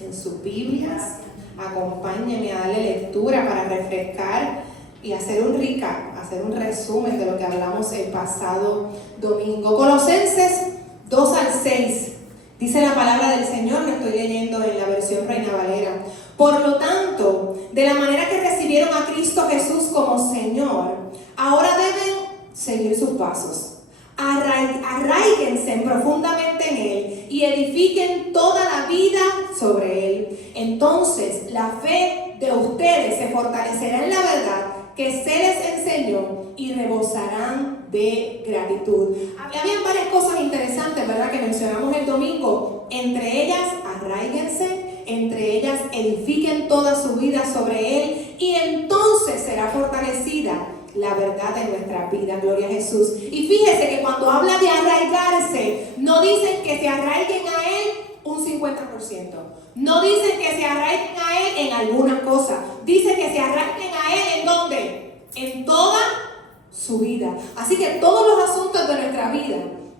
en sus Biblias, acompáñenme a darle lectura para refrescar y hacer un recap, hacer un resumen de lo que hablamos el pasado domingo. Colosenses 2 al 6. Dice la palabra del Señor, lo estoy leyendo en la versión Reina Valera. Por lo tanto, de la manera que recibieron a Cristo Jesús como Señor, ahora deben seguir sus pasos. Arraíguense profundamente en Él y edifiquen toda la vida sobre Él. Entonces, la fe de ustedes se fortalecerá en la verdad que se les enseñó y rebosarán de gratitud. Habían varias cosas interesantes, ¿verdad?, que mencionamos el domingo. Entre ellas, arraíguense, entre ellas, edifiquen toda su vida sobre Él y entonces será fortalecida la verdad de nuestra vida. Gloria a Jesús. Y fíjese que cuando habla de arraigarse, no dicen que se arraiguen a Él un 50%. No dicen que se arraiguen a Él en alguna cosa. Dice que se arraiguen a Él ¿en dónde? En toda su vida. Así que todos los asuntos de nuestra vida,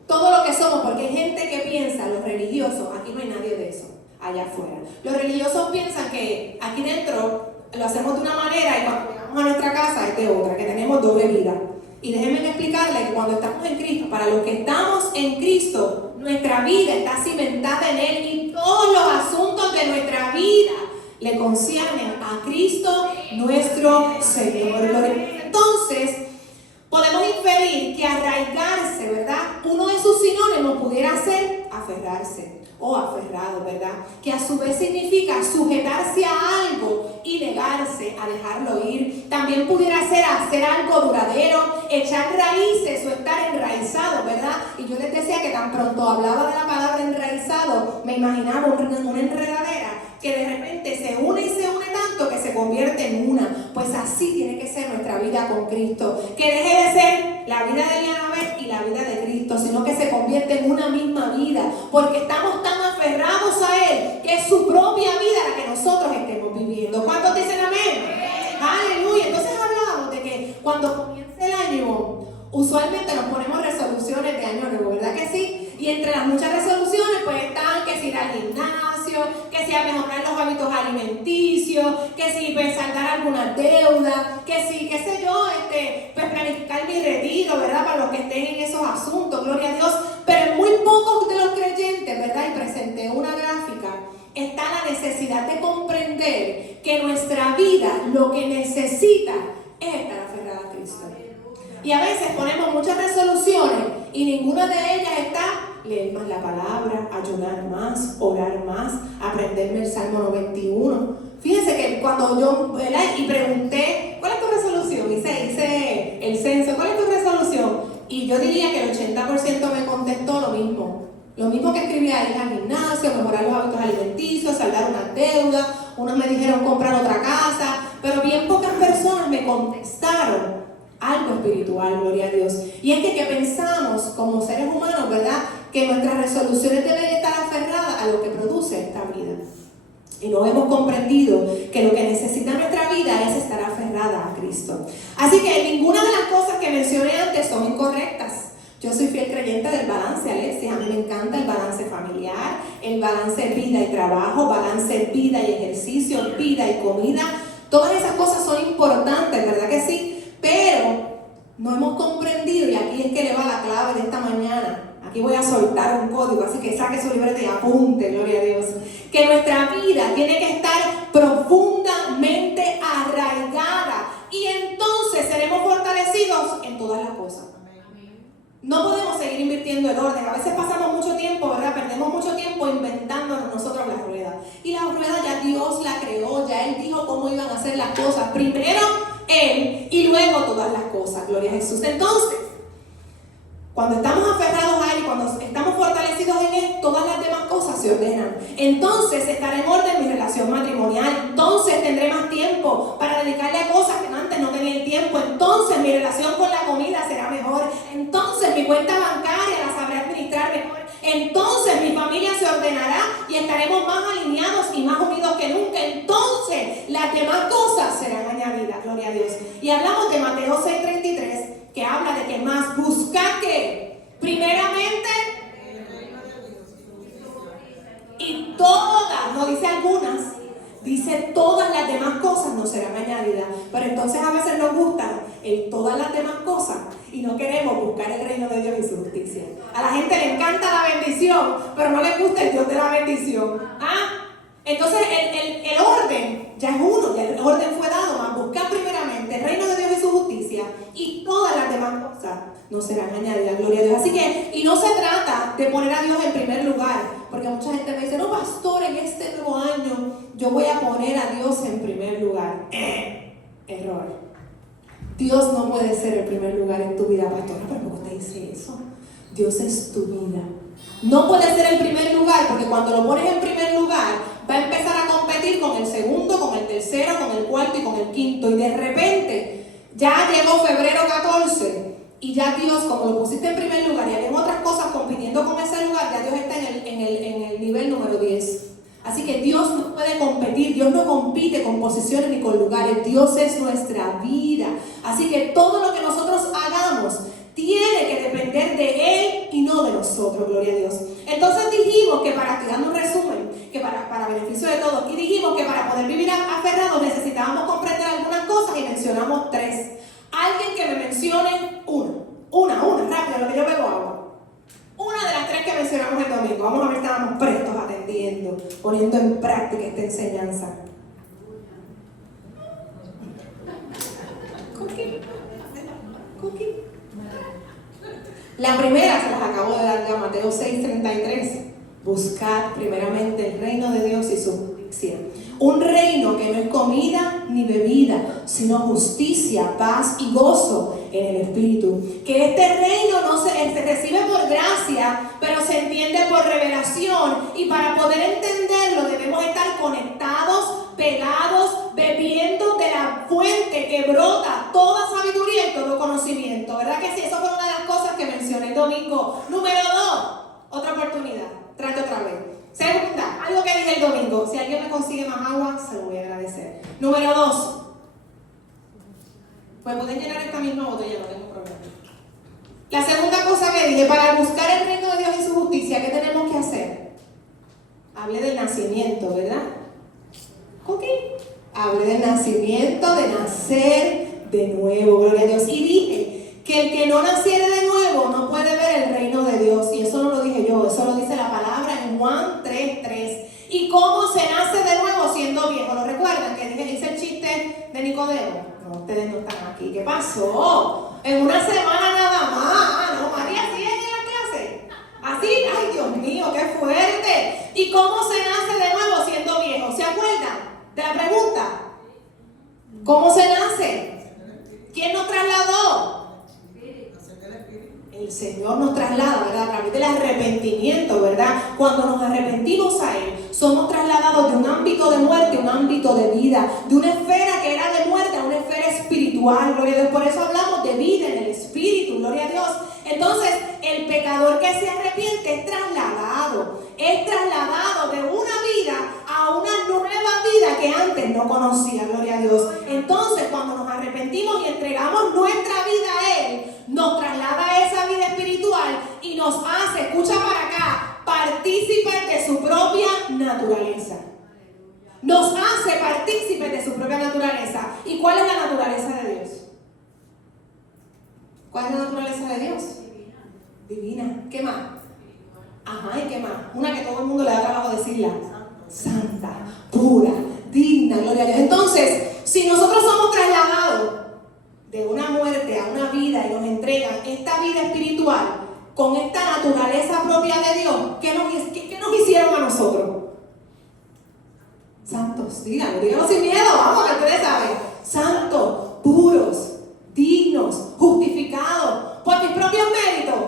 todo lo que somos, porque hay gente que piensa, los religiosos, aquí no hay nadie de eso, allá afuera. Los religiosos piensan que aquí dentro lo hacemos de una manera y cuando llegamos a nuestra casa es de otra, que tenemos doble vida. Y déjenme explicarles que cuando estamos en Cristo, para los que estamos en Cristo, nuestra vida está cimentada en Él y todos los asuntos de nuestra vida le conciernen a Cristo nuestro Señor. Entonces, podemos inferir que arraigarse, ¿verdad?, uno de sus sinónimos pudiera ser aferrarse o aferrado, ¿verdad?, que a su vez significa sujetarse a algo y negarse a dejarlo ir. También pudiera ser hacer algo duradero, echar raíces o estar enraizado, ¿verdad? Y yo les decía que tan pronto hablaba de la palabra enraizado, me imaginaba una enredadera que de repente se une y se une tanto que se convierte en una. Pues así tiene que ser nuestra vida con Cristo, que deje de ser la vida de Lianabel y la vida de Cristo, sino que se convierte en una misma vida, porque estamos tan aferrados a Él que es su propia vida la que nosotros estemos viviendo. ¿Cuántos dicen amén? Aleluya. Entonces hablamos de que cuando comienza el año, usualmente nos ponemos resoluciones de año nuevo, ¿verdad que sí? Y entre las muchas resoluciones pues están que si ir al gimnasio, que si a mejorar los hábitos alimenticios, que si pues saldar alguna deuda, que si, qué sé yo, pues planificar mi retiro, ¿verdad? Para los que estén en esos asuntos, gloria a Dios. Pero en muy pocos de los creyentes, ¿verdad? Y presenté una gráfica, está la necesidad de comprender que nuestra vida lo que necesita es estar aferrada a Cristo. Y a veces ponemos muchas resoluciones y ninguna de ellas está leer más la palabra, ayunar más, orar más, aprenderme el Salmo 91. Fíjense que cuando yo, ¿verdad?, y pregunté, ¿cuál es tu resolución? Hice el censo, ¿cuál es tu resolución? Y yo diría que el 80% me contestó lo mismo. Lo mismo que escribía, ir al gimnasio, mejorar los hábitos alimenticios, saldar una deuda. Unos me dijeron comprar otra casa, pero bien pocas personas me contestaron algo espiritual, gloria a Dios. Y es que pensamos como seres humanos, ¿verdad?, que nuestras resoluciones deben estar aferradas a lo que produce esta vida. Y no hemos comprendido que lo que necesita nuestra vida es estar aferrada a Cristo. Así que ninguna de las cosas que mencioné antes son incorrectas. Yo soy fiel creyente del balance, Alexis. A mí me encanta el balance familiar, el balance vida y trabajo, balance vida y ejercicio, vida y comida. Todas esas cosas son importantes, ¿verdad que sí? Pero no hemos comprendido, y aquí es que le va la clave de esta mañana. Aquí voy a soltar un código, así que saque su libreta y apunte, gloria a Dios. Que nuestra vida tiene que estar profundamente arraigada y entonces seremos fortalecidos en todas las cosas. No podemos seguir invirtiendo en orden. A veces pasamos mucho tiempo, ¿verdad? Perdemos mucho tiempo inventándonos nosotros la rueda. Y la rueda ya Dios la creó, ya Él dijo cómo iban a hacer las cosas. Primero Él y luego todas las cosas. Gloria a Jesús. Entonces, cuando estamos aferrados a Él, cuando estamos fortalecidos en Él, todas las demás cosas se ordenan. Entonces estará en orden mi relación matrimonial. Entonces tendré más tiempo para dedicarle a cosas que antes no tenía el tiempo. Entonces mi relación con la comida será mejor. Entonces mi cuenta bancaria la sabré administrar mejor. Entonces mi familia se ordenará y estaremos más alineados y más unidos que nunca. Entonces las demás cosas serán añadidas. Gloria a Dios. Y hablamos de Mateo 6:33. Que habla de que más busca que primeramente y todas, no no dice algunas, dice todas las demás cosas no serán añadidas. Pero entonces a veces nos gustan todas las demás cosas y no queremos buscar el reino de Dios y su justicia. A la gente le encanta la bendición, pero no le gusta el Dios de la bendición. Entonces el orden ya es uno, ya el orden fue dado, más buscar primeramente el reino de Dios y su justicia, y todas las demás cosas no serán añadidas, gloria a Dios. Así que, y no se trata de poner a Dios en primer lugar, porque mucha gente me dice, no, pastor, en este nuevo año yo voy a poner a Dios en primer lugar. Error. Dios no puede ser el primer lugar en tu vida, pastor. Pero ¿por qué usted dice eso? Dios es tu vida. No puede ser el primer lugar, porque cuando lo pones en primer lugar, va a empezar a competir con el segundo, con el tercero, con el cuarto y con el quinto. Y de repente, ya llegó febrero 14, y ya Dios, como lo pusiste en primer lugar, y habían otras cosas compitiendo con ese lugar, ya Dios está en el nivel número 10. Así que Dios no puede competir, Dios no compite con posiciones ni con lugares, Dios es nuestra vida. Así que todo lo que nosotros hagamos tiene que depender de Él y no de nosotros, gloria a Dios. Entonces dijimos que estoy dando un resumen, que para beneficio de todos, y dijimos que para poder vivir aferrados necesitábamos comprender algunas cosas y mencionamos 3. Alguien que me mencione una, rápido, lo que yo bebo agua. Una de las 3 que mencionamos el domingo. Vamos a ver si estábamos prestos atendiendo, poniendo en práctica esta enseñanza. Cookie. La primera se las acabo de dar ya, Mateo 6:33. Buscad primeramente el reino de Dios y su justicia. Un reino que no es comida ni bebida, sino justicia, paz y gozo en el Espíritu. Que este reino no se recibe por gracia, pero se entiende por revelación. Y para poder entenderlo debemos estar conectados, pegados, bebiendo de la fuente que brota toda sabiduría y todo conocimiento. ¿Verdad que sí? Eso fue una de las cosas que mencioné el domingo. Número 2, otra oportunidad. Trate otra vez. Segunda, algo que dije el domingo. Si alguien me consigue más agua, se lo voy a agradecer. Número 2. Pues pueden llenar esta misma botella, no tengo problema. La segunda cosa que dije, para buscar el reino de Dios y su justicia, ¿qué tenemos que hacer? Hablé del nacimiento, ¿verdad? ¿Ok? Hablé del nacimiento, de nacer de nuevo, gloria a Dios. Y dije que el que no naciere de nuevo no puede ver el reino de Dios. Y eso no lo dije yo, eso lo dice la palabra en Juan 3:3. ¿Y cómo se nace de nuevo siendo viejo? ¿Lo recuerdan? Que hice el chiste de Nicodemo. No, ustedes no están aquí. ¿Qué pasó? En una semana nada más. No, María sigue en la clase. Así, ay Dios mío, qué fuerte. ¿Y cómo se nace de nuevo siendo viejo? ¿Se acuerdan de la pregunta? ¿Cómo se nace? ¿Quién nos trasladó? El Señor nos traslada, ¿verdad? A través del arrepentimiento, ¿verdad? Cuando nos arrepentimos a Él, somos trasladados de un ámbito de muerte a un ámbito de vida, de una esfera que era de muerte a una esfera espiritual, gloria a Dios. Por eso hablamos de vida en el Espíritu, gloria a Dios. Entonces, el pecador que se arrepiente es trasladado de una vida a una nueva vida que antes no conocía, gloria a Dios. Entonces, cuando nos arrepentimos y entregamos nuestra vida a Él, nos traslada a esa vida espiritual y nos hace, escucha para acá, partícipes de su propia naturaleza. Nos hace partícipes de su propia naturaleza. ¿Y cuál es la naturaleza de Dios? ¿Cuál es la naturaleza de Dios? Divina. ¿Qué más? Ajá, ¿y qué más? Una que todo el mundo le da trabajo decirla. Santa, pura, digna, gloria a Dios. Entonces, si nosotros somos trasladados de una muerte a una vida y nos entregan esta vida espiritual con esta naturaleza propia de Dios, ¿qué nos hicieron a nosotros? Santos, díganlo sin miedo, vamos, que ustedes saben. Santos, puros, dignos, justificados, por mis propios méritos.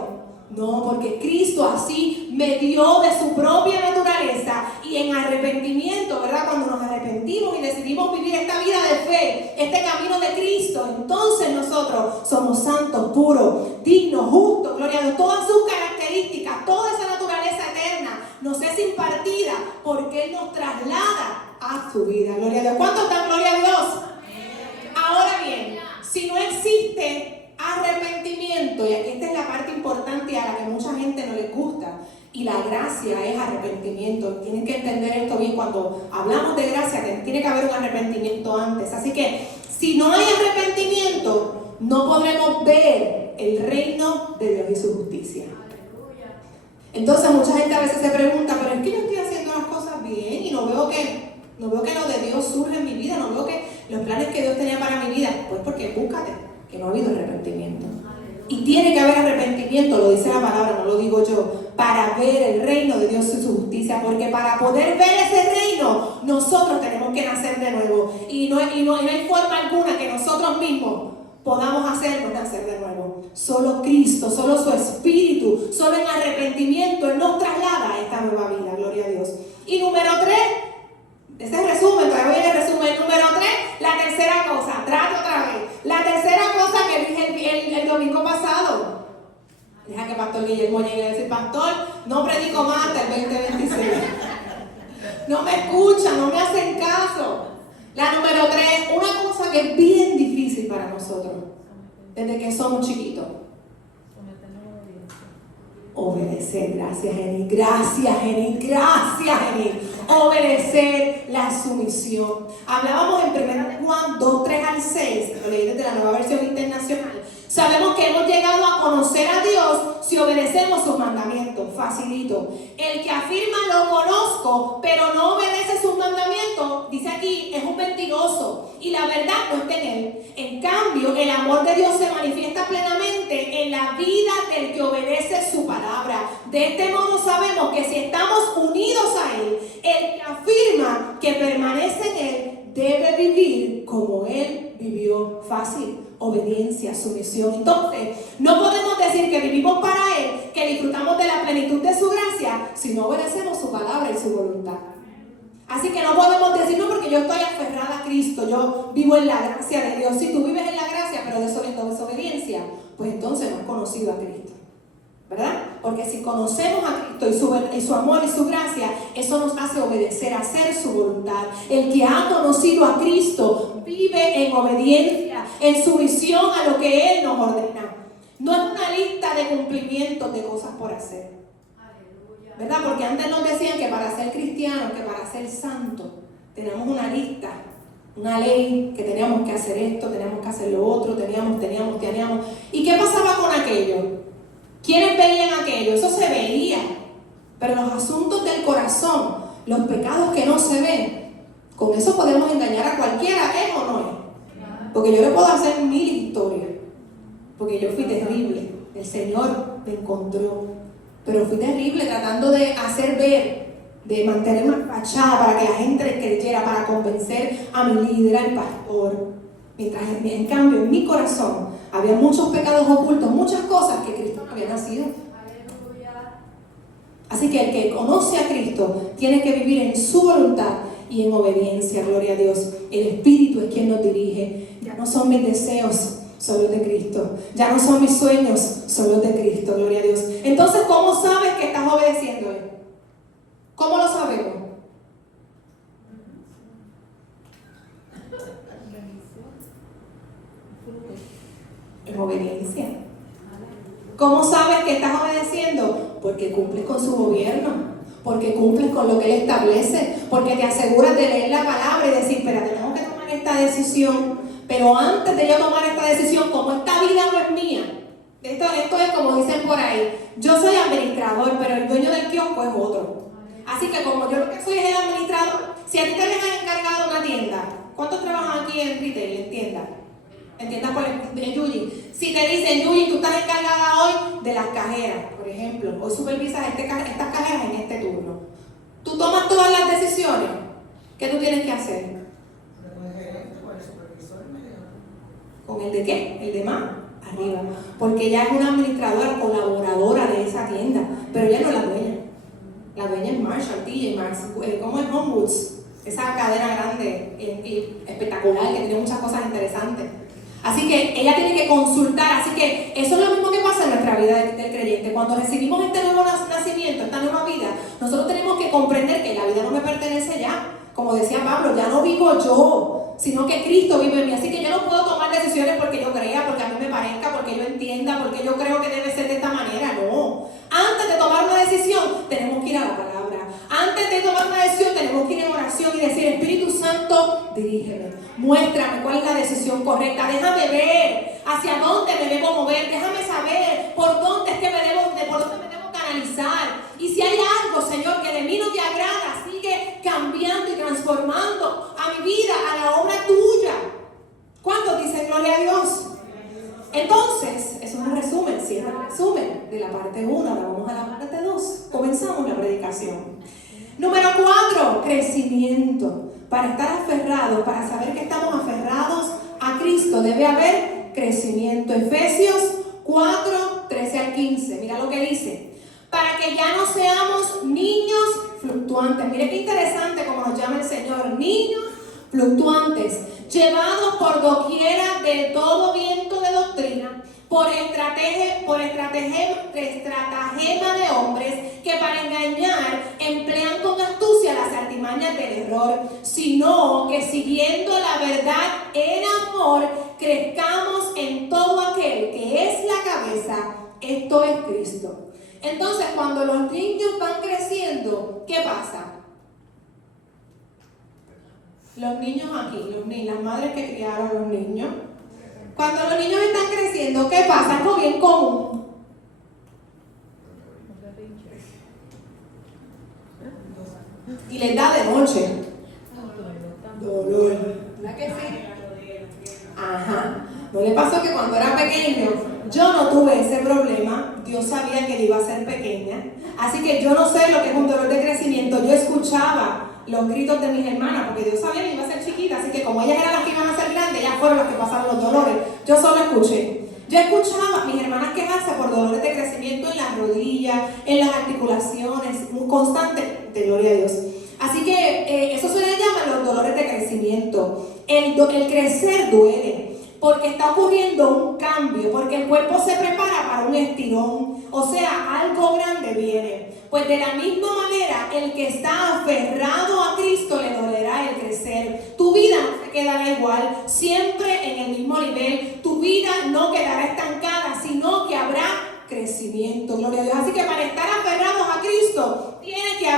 No, porque Cristo así me dio de su propia naturaleza y en arrepentimiento, ¿verdad? Cuando nos arrepentimos y decidimos vivir esta vida de fe, este camino de Cristo, entonces nosotros somos santos, puros, dignos, justos, gloria a Dios. Todas sus características, toda esa naturaleza eterna nos es impartida porque Él nos traslada a su vida, gloria a Dios. ¿Cuántos dan gloria a Dios? Ahora bien, si no existe arrepentimiento, y aquí esta es la parte importante a la que mucha gente no les gusta, y la gracia es arrepentimiento. Tienen que entender esto bien. cuando hablamos de gracia, que tiene que haber un arrepentimiento antes. Así que si no hay arrepentimiento, no podremos ver el reino de Dios y su justicia. Entonces mucha gente a veces se pregunta, pero es que yo estoy haciendo las cosas bien y no veo que lo de Dios surge en mi vida, no veo que los planes que Dios tenía para mi vida. Pues porque búscate, que no ha habido arrepentimiento. Y tiene que haber arrepentimiento, lo dice la palabra, no lo digo yo, para ver el reino de Dios y su justicia, porque para poder ver ese reino, nosotros tenemos que nacer de nuevo. Y no hay forma alguna que nosotros mismos podamos hacernos nacer de nuevo. Solo Cristo, solo su Espíritu, solo en arrepentimiento Él nos traslada a esta nueva vida, gloria a Dios. Y número 3, ese es el resumen, todavía voy al resumen. Número 3, la tercera cosa, trato otra vez. La tercera cosa que dije el domingo pasado. Deja que Pastor Guillermo llegue a decir, pastor, no predico más hasta el 2026. No me escuchan, no me hacen caso. La número 3, una cosa que es bien difícil para nosotros, desde que somos chiquitos. Obedecer, gracias Jenny, gracias Jenny, gracias Jenny. Obedecer la sumisión. Hablábamos en 1 Juan 2, 3 al 6, lo leí desde la Nueva Versión Internacional. Sabemos que hemos llegado a conocer a Dios si obedecemos sus mandamientos. Facilito. El que afirma lo conozco, pero no obedece sus mandamientos, dice aquí, es un mentiroso. Y la verdad no está en él. En cambio, el amor de Dios se manifiesta plenamente en la vida del que obedece su palabra. De este modo sabemos que si estamos unidos a Él, el que afirma que permanece en Él debe vivir como Él vivió. Fácil. Obediencia, sumisión. Entonces, no podemos decir que vivimos para Él, que disfrutamos de la plenitud de su gracia, si no obedecemos su palabra y su voluntad. Así que no podemos decir, no, porque yo estoy aferrada a Cristo, yo vivo en la gracia de Dios. Si tú vives en la gracia, pero desobediencia, pues entonces no has conocido a Cristo, ¿verdad? Porque si conocemos a Cristo y su amor y su gracia, eso nos hace obedecer, hacer su voluntad. El que ha conocido a Cristo vive en obediencia, en sumisión a lo que Él nos ordena. No es una lista de cumplimientos de cosas por hacer, ¿verdad? Porque antes nos decían que para ser cristianos, que para ser santos, tenemos una lista, una ley, que teníamos que hacer esto, teníamos que hacer lo otro, teníamos. ¿Y qué pasaba con aquello? ¿Quiénes veían aquello? Eso se veía. Pero los asuntos del corazón, los pecados que no se ven, con eso podemos engañar a cualquiera, ¿es o no es? Porque yo le puedo hacer 1000 historias, porque yo fui terrible. El Señor me encontró, pero fui terrible tratando de hacer ver, de mantener una fachada para que la gente creyera, para convencer a mi líder, al pastor. Mientras en cambio en mi corazón había muchos pecados ocultos, muchas cosas que Cristo no había nacido. Así que el que conoce a Cristo tiene que vivir en su voluntad y en obediencia, gloria a Dios. El Espíritu es quien nos dirige. Ya no son mis deseos, son los de Cristo. Ya no son mis sueños, son los de Cristo, gloria a Dios. Entonces, ¿cómo sabes que estás obedeciendo Él? ¿Cómo lo sabemos? En obediencia. ¿Cómo sabes que estás obedeciendo? Porque cumples con su gobierno, porque cumples con lo que Él establece, porque te aseguras de leer la palabra y decir, espérate, tengo que tomar esta decisión, pero antes de yo tomar esta decisión, como esta vida no es mía, esto es como dicen por ahí, yo soy administrador, pero el dueño del kiosco es otro. Así que como yo lo que soy es el administrador, si a ti te dejan encargado una tienda, ¿cuántos trabajan aquí en retail, en tiendas? En tiendas en Yuyi. Si te dicen, Yuyi, tú estás encargada hoy de las cajeras, por ejemplo, hoy supervisas estas cajeras en este turno. Tú tomas todas las decisiones. ¿Qué tú tienes que hacer? ¿Con el de qué? El de más arriba. Porque ella es una administradora, colaboradora de esa tienda, pero ella no es la dueña. La dueña es Marshall, TJ Maxx, ¿cómo es Homewoods? Esa cadena grande y espectacular que tiene muchas cosas interesantes. Así que ella tiene que consultar. Así que eso es lo mismo que pasa en nuestra vida del creyente. Cuando recibimos este nuevo nacimiento, esta nueva vida, nosotros tenemos que comprender que la vida no me pertenece ya. Como decía Pablo, ya no vivo yo, sino que Cristo vive en mí. Así que yo no puedo tomar decisiones porque yo crea, porque a mí me parezca, porque yo entienda, porque yo creo que debe ser de esta manera. No. Antes de tomar una decisión, tenemos que ir a la palabra. Antes de tomar una decisión, tenemos que ir en oración. y decir: Espíritu Santo, dirígeme, muéstrame cuál es la decisión correcta, déjame ver hacia dónde me debo mover, déjame saber por dónde es que por dónde me debo canalizar. Y si hay algo, Señor, que de mí no te agrada, sigue cambiando y transformando a mi vida, a la obra tuya. ¿Cuántos dicen gloria a Dios? Entonces, eso es un resumen, sí, es un resumen de la parte 1. Ahora vamos a la parte 2. Comenzamos la predicación. Número 4, crecimiento. Para estar aferrados, para saber que estamos aferrados a Cristo, debe haber crecimiento. Efesios 4, 13 al 15. Mira lo que dice. Para que ya no seamos niños fluctuantes. Mire qué interesante como nos llama el Señor. Niños fluctuantes, llevados por doquiera de todo viento de doctrina, por estratagema de hombres que para engañar emplean con astucia las artimañas del error, sino que siguiendo la verdad en amor, crezcamos en todo aquel que es la cabeza, esto es Cristo. Entonces, cuando los niños van creciendo, ¿qué pasa? Los niños aquí, las madres que criaron a los niños, cuando los niños están creciendo, ¿qué pasa? Algo bien común. Y les da de noche dolor. ¿Verdad que sí? Ajá. ¿No le pasó que cuando era pequeño, yo no tuve ese problema? Dios sabía que iba a ser pequeña. Así que yo no sé lo que es un dolor de crecimiento. Yo escuchaba los gritos de mis hermanas, porque Dios sabía que iba a ser chiquita, así que como ellas eran las que iban a ser grandes, ellas fueron las que pasaron los dolores. Yo solo escuché. Yo escuchaba a mis hermanas quejarse por dolores de crecimiento en las rodillas, en las articulaciones, muy constante, de gloria a Dios. Así que eso se le llama los dolores de crecimiento. El crecer duele, porque está ocurriendo un cambio, porque el cuerpo se prepara para un estirón, o sea, algo grande viene. Pues de la misma manera, el que está aferrado a Cristo le dolerá el crecer. Tu vida no se quedará igual, siempre en el mismo nivel. Tu vida no quedará estancada, sino que habrá crecimiento. Gloria a Dios. Así que para estar aferrados a Cristo, tiene que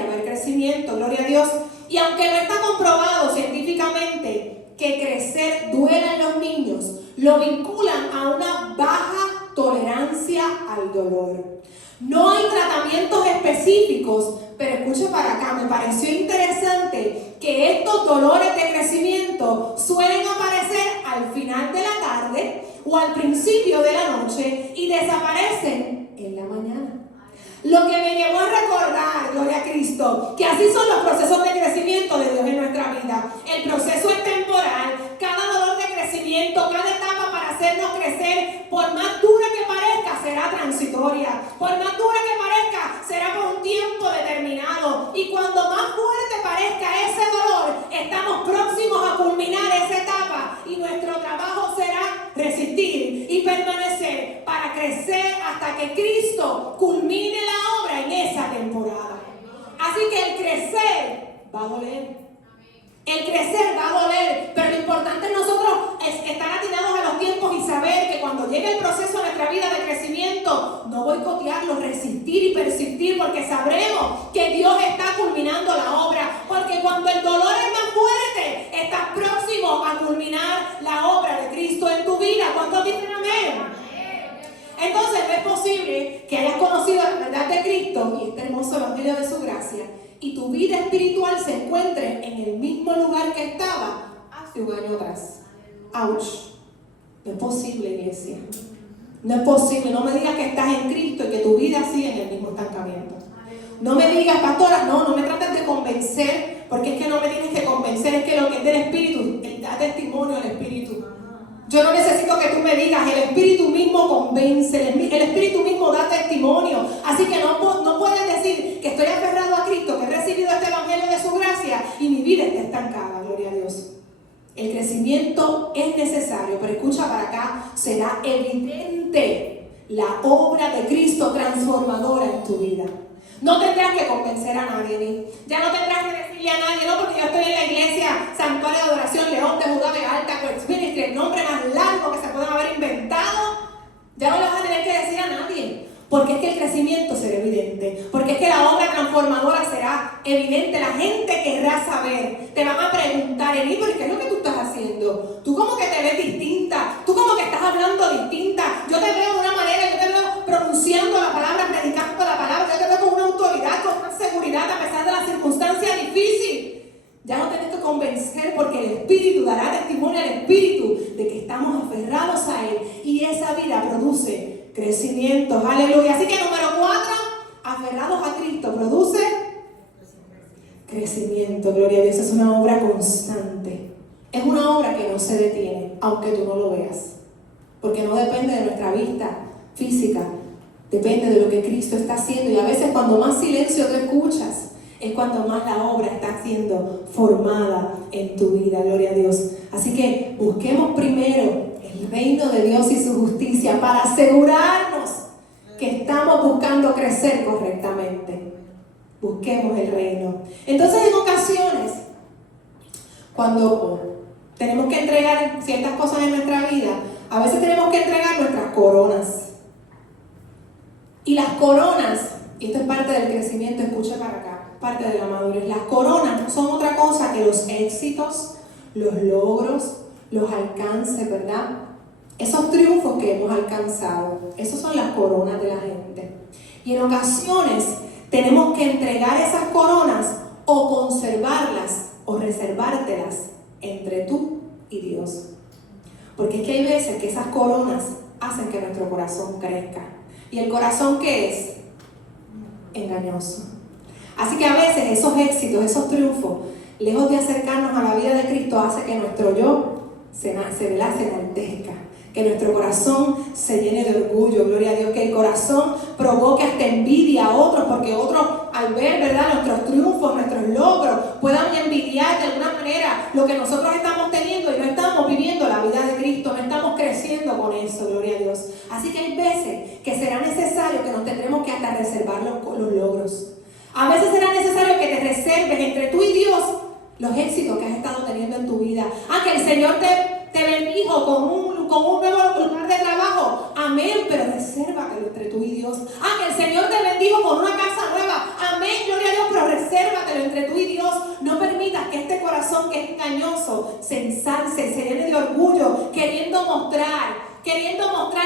haber crecimiento. Gloria a Dios. Y aunque no está comprobado científicamente que crecer duela en los niños, lo vinculan a una baja tolerancia al dolor. No hay tratamientos específicos, pero escuche para acá, me pareció interesante que estos dolores de crecimiento suelen aparecer al final de la tarde o al principio de la noche y desaparecen en la mañana. Lo que me llevó a recordar, gloria a Cristo, que así son los procesos de crecimiento de Dios en nuestra vida. El proceso es temporal, cada dolor de crecimiento, cada etapa para hacernos crecer, por más dura que parezca, será transitoria. Por más dura que parezca, será por un tiempo determinado. Y cuando más fuerte parezca ese dolor, estamos próximos a culminar esa etapa. Y nuestro trabajo será resistir y permanecer para crecer hasta que Cristo culmine la obra en esa temporada. Así que el crecer va a doler. El crecer va a doler, pero lo importante en nosotros es estar atinados a los tiempos y saber que cuando llegue el proceso de nuestra vida de crecimiento, no boicotearlo, resistir y persistir, porque sabremos que Dios está culminando la obra, porque cuando el dolor es más fuerte, estás próximo a culminar la obra de Cristo en tu vida. ¿Cuántos dicen amén? Entonces no es posible que hayas conocido la verdad de Cristo y este hermoso evangelio de su gracia y tu vida espiritual se encuentre en el mismo lugar que estaba hace un año atrás. ¡Auch! No es posible, iglesia. No es posible. No me digas que estás en Cristo y que tu vida sigue en el mismo estancamiento. No me digas, pastora, no me trates de convencer, porque es que no me tienes que convencer, es que lo que es del Espíritu, da testimonio al Espíritu. Yo no necesito que tú me digas, el Espíritu mismo convence, el Espíritu mismo da testimonio. Así que no puedes decir que estoy aferrado a Cristo, que he recibido este evangelio de su gracia y mi vida está estancada, gloria a Dios. El crecimiento es necesario, pero escucha para acá, será evidente la obra de Cristo transformadora en tu vida. No tendrás que convencer a nadie, ya no tendrás que decirle a nadie, no, porque yo estoy en la iglesia Santuario de Adoración León de Judá de Alta, Quest Ministry, el nombre más largo que se pueden haber inventado. Ya no le vas a tener que decir a nadie, Porque es que el crecimiento será evidente. Porque es que la obra transformadora será evidente. La gente querrá saber. Te van a preguntar, Eni, ¿pero qué es lo que tú estás haciendo? Tú como que te ves distinta. Tú como que estás hablando distinta. Yo te veo de una manera, yo te veo pronunciando la palabra, predicando la palabra. Yo te veo con una autoridad, con una seguridad a pesar de la circunstancia difícil. Ya no tenés que convencer porque el Espíritu dará testimonio al Espíritu de que estamos aferrados a Él. Y esa vida produce crecimiento. Aleluya. Así que número 4, aferrados a Cristo, produce crecimiento. Gloria a Dios. Es una obra constante. Es una obra que no se detiene, aunque tú no lo veas. Porque no depende de nuestra vista física. Depende de lo que Cristo está haciendo. Y a veces cuando más silencio tú escuchas, es cuando más la obra está siendo formada en tu vida. Gloria a Dios. Así que busquemos primero el reino de Dios y su justicia para asegurarnos que estamos buscando crecer correctamente. Busquemos el reino. Entonces, en ocasiones, cuando tenemos que entregar ciertas cosas en nuestra vida, a veces tenemos que entregar nuestras coronas. Y las coronas, y esto es parte del crecimiento, escucha para acá, parte de la madurez. Las coronas no son otra cosa que los éxitos, los logros, los alcances, ¿verdad? Esos triunfos que hemos alcanzado, esas son las coronas de la gente. Y en ocasiones tenemos que entregar esas coronas o conservarlas o reservártelas entre tú y Dios. Porque es que hay veces que esas coronas hacen que nuestro corazón crezca. ¿Y el corazón qué es? Engañoso. Así que a veces esos éxitos, esos triunfos, lejos de acercarnos a la vida de Cristo, hace que nuestro yo se enaltezca, que nuestro corazón se llene de orgullo, gloria a Dios, que el corazón provoque hasta envidia a otros, porque otros al ver, ¿verdad?, nuestros triunfos, nuestros logros, puedan envidiar de alguna manera lo que nosotros estamos teniendo y no estamos viviendo la vida de Cristo, no estamos creciendo con eso, gloria a Dios. Así que hay veces que será necesario que nos tendremos que hasta reservar los logros. A veces será necesario que te reserves entre tú y Dios los éxitos que has estado teniendo en tu vida. Que el Señor te bendijo con un nuevo lugar de trabajo. Amén, pero resérvatelo entre tú y Dios. Que el Señor te bendijo con una casa nueva. Amén, gloria a Dios, pero resérvatelo entre tú y Dios. No permitas que este corazón que es engañoso se ensalce, se llene de orgullo, queriendo mostrar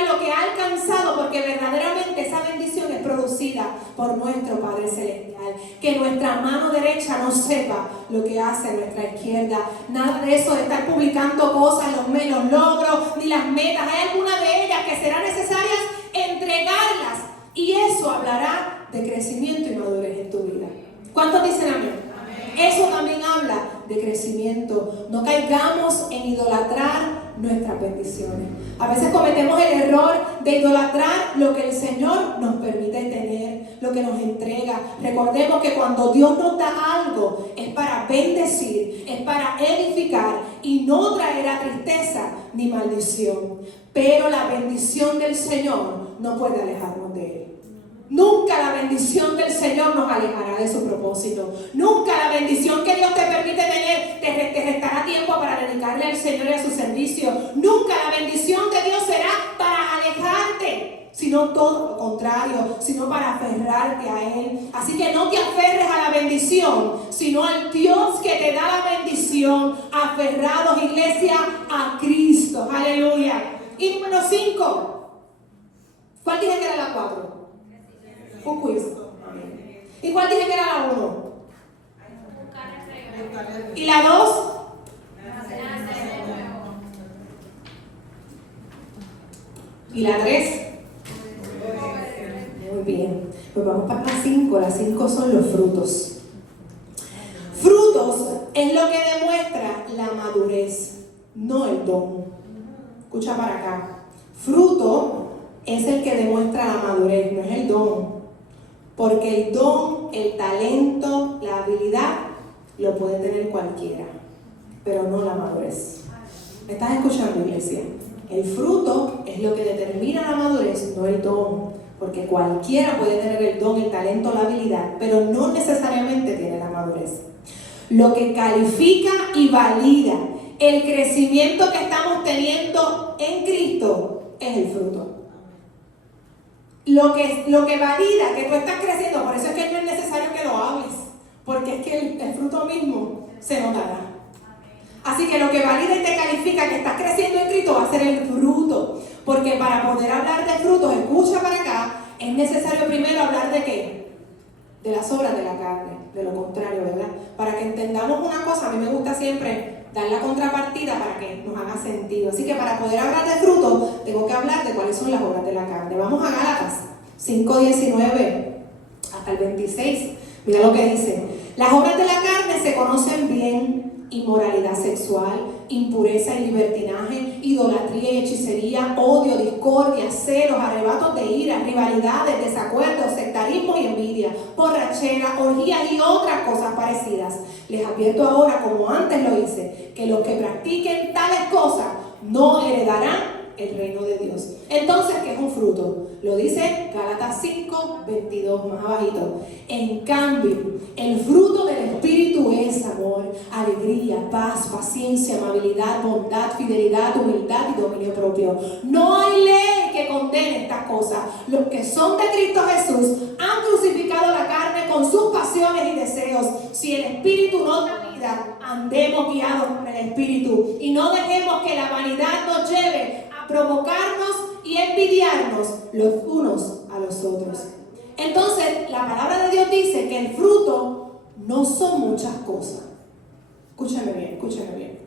lo que ha alcanzado, porque verdaderamente esa bendición es producida por nuestro Padre Celestial. Que nuestra mano derecha no sepa lo que hace nuestra izquierda. Nada de eso de estar publicando cosas, los logros, ni las metas. Hay algunas de ellas que serán necesarias entregarlas. Y eso hablará de crecimiento y madurez en tu vida. ¿Cuántos dicen amén? Eso también habla de crecimiento. No caigamos en idolatrar nuestras bendiciones. A veces cometemos el error de idolatrar lo que el Señor nos permite tener, lo que nos entrega. Recordemos que cuando Dios nos da algo es para bendecir, es para edificar y no traerá tristeza ni maldición. Pero la bendición del Señor no puede alejarnos de Él. Nunca la bendición del Señor nos alejará de su propósito. Nunca la bendición que Dios te permite tener te restará tiempo para dedicarle al Señor y a su servicio. Nunca la bendición de Dios será para alejarte, sino todo lo contrario, sino para aferrarte a Él. Así que no te aferres a la bendición, sino al Dios que te da la bendición. Aferrados, iglesia, a Cristo. Aleluya. Y número 5. ¿Cuál dije que era la 4? Un quiz. ¿Y cuál dije que era la 1? ¿Y la 2? ¿Y la 3? Muy bien. Pues vamos para la 5. Las 5 son los frutos. Frutos es lo que demuestra la madurez, no el don. Escucha para acá. Fruto es el que demuestra la madurez, no es el don. Porque el don, el talento, la habilidad, lo puede tener cualquiera, pero no la madurez. ¿Me estás escuchando, iglesia? El fruto es lo que determina la madurez, no el don. Porque cualquiera puede tener el don, el talento, la habilidad, pero no necesariamente tiene la madurez. Lo que califica y valida el crecimiento que estamos teniendo en Cristo es el fruto. lo que valida que tú estás creciendo, por eso es que no es necesario que lo hables, porque es que el fruto mismo se notará. Así que lo que valida y te califica que estás creciendo en Cristo va a ser el fruto, porque para poder hablar de frutos, escucha para acá, es necesario primero hablar de ¿qué? De las obras de la carne, de lo contrario, ¿verdad? Para que entendamos una cosa, a mí me gusta siempre dar la contrapartida para que nos haga sentido. Así que para poder hablar de frutos, tengo que hablar de cuáles son las obras de la carne. Vamos a Gálatas 5:19 hasta el 26. Mira lo que dice. Las obras de la carne se conocen bien: inmoralidad sexual, impureza y libertinaje, idolatría y hechicería, odio, discordia, celos, arrebatos de ira, rivalidades, desacuerdos, sectarismo y envidia, borrachera, orgías y otras cosas parecidas. Les advierto ahora, como antes lo hice, que los que practiquen tales cosas no heredarán el reino de Dios. Entonces, ¿qué es un fruto? Lo dice Gálatas 5:22, más abajito. En cambio, el fruto del Espíritu es amor, alegría, paz, paciencia, amabilidad, bondad, fidelidad, humildad y dominio propio. No hay ley que condene estas cosas. Los que son de Cristo Jesús han crucificado la carne con sus pasiones y deseos. Si el Espíritu nos da vida, andemos guiados por el Espíritu y no dejemos que la vanidad nos lleve a provocarnos y envidiarnos los unos a los otros. Entonces, la palabra de Dios dice que el fruto no son muchas cosas. Escúchame bien.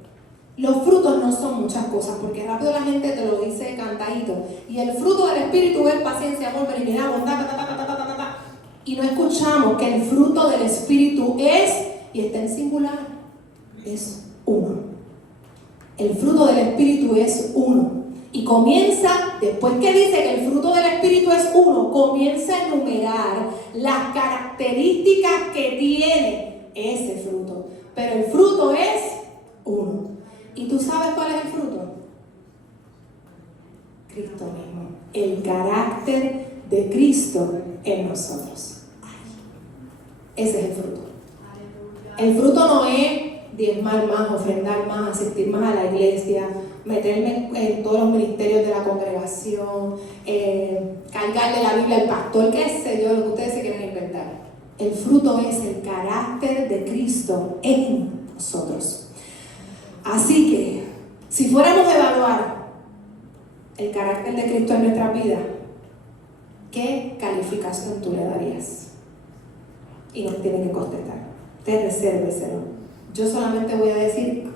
Los frutos no son muchas cosas, porque rápido la gente te lo dice cantadito. Y el fruto del Espíritu es paciencia, amor, benignidad, bondad, y no escuchamos que el fruto del Espíritu es, y está en singular, es uno. El fruto del Espíritu es uno. Y comienza, después que dice que el fruto del Espíritu es uno, comienza a enumerar las características que tiene ese fruto. Pero el fruto es uno. ¿Y tú sabes cuál es el fruto? Cristo mismo. El carácter de Cristo en nosotros. Ese es el fruto. El fruto no es diezmar más, ofrendar más, asistir más a la iglesia, meterme en todos los ministerios de la congregación, cargarle la Biblia al pastor, qué sé yo, lo que ustedes se quieren inventar. El fruto es el carácter de Cristo en nosotros. Así que, si fuéramos a evaluar el carácter de Cristo en nuestra vida, ¿qué calificación tú le darías? Y nos tiene que contestar. Usted resérveselo. Yo solamente voy a decir,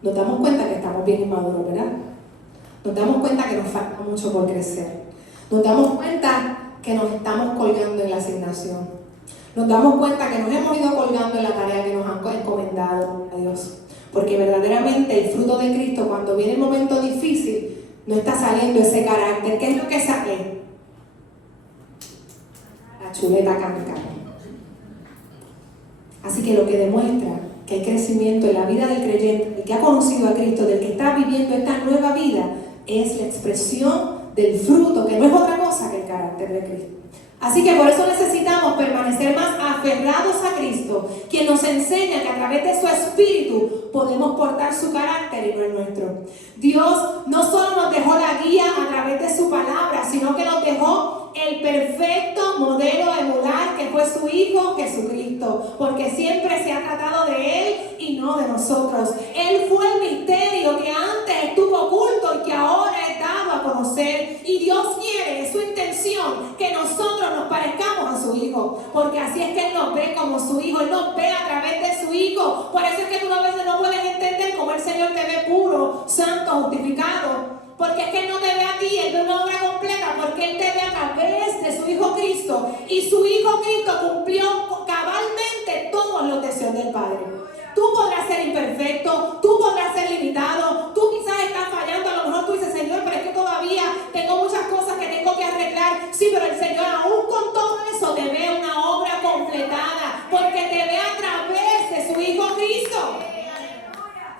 nos damos cuenta que estamos bien inmaduros, ¿verdad? Nos damos cuenta que nos falta mucho por crecer. Nos damos cuenta que nos estamos colgando en la asignación. Nos damos cuenta que nos hemos ido colgando en la tarea que nos han encomendado a Dios. Porque verdaderamente el fruto de Cristo, cuando viene el momento difícil, no está saliendo ese carácter. ¿Qué es lo que sale? La chuleta canca. Así que lo que demuestra que hay crecimiento en la vida del creyente, del que ha conocido a Cristo, del que está viviendo esta nueva vida, es la expresión del fruto, que no es otra cosa que el carácter de Cristo. Así que por eso necesitamos permanecer más aferrados a Cristo, quien nos enseña que a través de su Espíritu podemos portar su carácter y no el nuestro. Dios no solo nos dejó la guía a través de su palabra, sino que nos dejó el perfecto modelo a emular, que fue su Hijo Jesucristo, porque siempre se ha tratado de Él y no de nosotros. Él fue el misterio que antes estuvo oculto y que ahora es dado a conocer. Y Dios quiere, es su intención, que nosotros nos parezcamos a su Hijo, porque así es que Él nos ve como su Hijo, Él nos ve a través de su Hijo. Por eso es que tú a veces no puedes entender cómo el Señor te ve puro, santo, justificado. Porque es que Él no te ve a ti, Él ve una obra completa, porque Él te ve a través de su Hijo Cristo. Y su Hijo Cristo cumplió cabalmente todos los deseos del Padre. Tú podrás ser imperfecto, tú podrás ser limitado, tú quizás estás fallando, a lo mejor tú dices, Señor, pero es que todavía tengo muchas cosas que tengo que arreglar. Sí, pero el Señor aún con todo eso te ve una obra completada, porque te ve a través de su Hijo Cristo.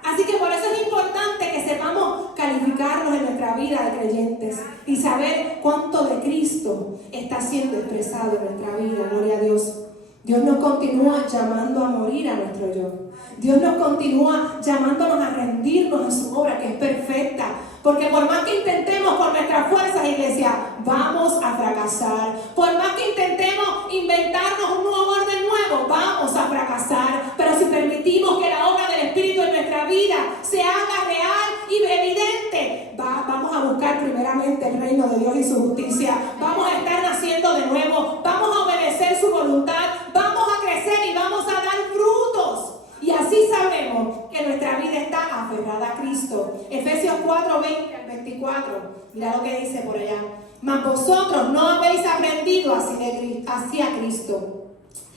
Así que por eso es importante que sepamos calificarnos en nuestra vida de creyentes y saber cuánto de Cristo está siendo expresado en nuestra vida. Gloria a Dios. Dios nos nos continúa llamando a morir a nuestro yo. Dios nos continúa llamándonos a rendirnos a su obra, que es perfecta. Porque por más que intentemos con nuestras fuerzas, iglesia, vamos a fracasar. Por más que intentemos inventarnos un nuevo orden nuevo, vamos a fracasar. Pero si permitimos que la obra del Espíritu en nuestra vida se haga real y evidente, vamos a buscar primeramente el reino de Dios y su justicia. Vamos a estar naciendo de nuevo. Vamos a obedecer su voluntad. Vamos a crecer y vamos a dar frutos. Y así sabremos que nuestra vida está aferrada a Cristo. Efesios 4, 20 al 24. Mira lo que dice por allá. Mas vosotros no habéis aprendido así a Cristo.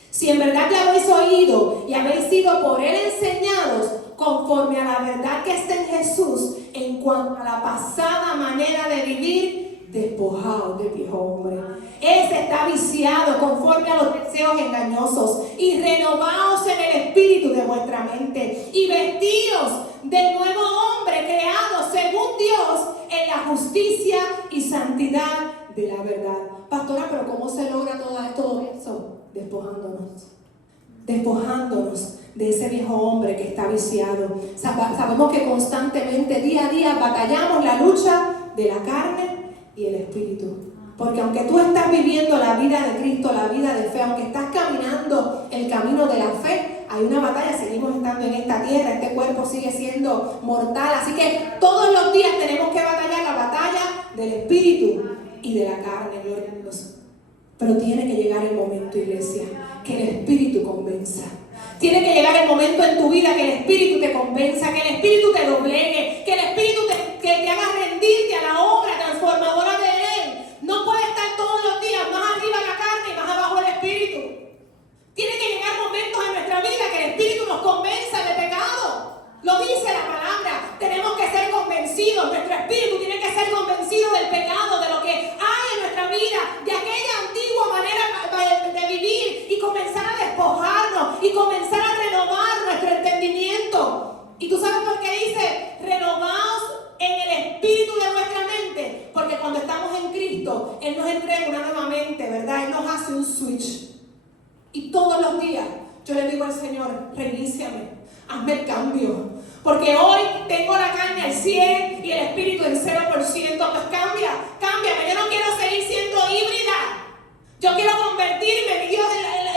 Si en verdad le habéis oído y habéis sido por Él enseñados conforme a la verdad que está en Jesús, en cuanto a la pasada manera de vivir, despojados del viejo hombre. Ese está viciado conforme a los deseos engañosos, y renovaos en el espíritu de vuestra mente, y vestidos del nuevo hombre creado según Dios en la justicia y santidad de la verdad. Pastora, pero ¿cómo se logra todo eso? Despojándonos de ese viejo hombre que está viciado. Sabemos que constantemente, día a día, batallamos la lucha de la carne y el espíritu. Porque aunque tú estás viviendo la vida de Cristo, la vida de fe, aunque estás caminando el camino de la fe, hay una batalla. Seguimos estando en esta tierra, este cuerpo sigue siendo mortal, así que todos los días tenemos que batallar la batalla del espíritu y de la carne, gloria a Dios. Pero tiene que llegar el momento, iglesia, que el espíritu convenza. Tiene que llegar el momento en tu vida que el espíritu te convenza, que el espíritu te doblegue, que el espíritu que te haga rendirte a la obra transformadora de Él. No puede estar todos los días más arriba la carne y más abajo el espíritu. Tiene que llegar momentos en nuestra vida que el espíritu nos convenza de pecado. Lo dice la palabra. Tenemos que ser convencidos. Nuestro espíritu tiene que ser convencido del pecado, de lo que hay en nuestra vida, de aquella antigua manera de vivir, y comenzar a despojarnos y comenzar a renovar nuestro entendimiento. Y tú sabes por qué dice renovaos en el espíritu de vuestra mente, porque cuando estamos en Cristo, Él nos entrega una nueva mente, ¿verdad? Él nos hace un switch. Y todos los días yo le digo al Señor, reiníciame, hazme el cambio. Porque hoy tengo la carne al 100 y el espíritu en 0%. Pues cámbiame. Yo no quiero seguir siendo híbrida. Yo quiero convertirme, mi Dios,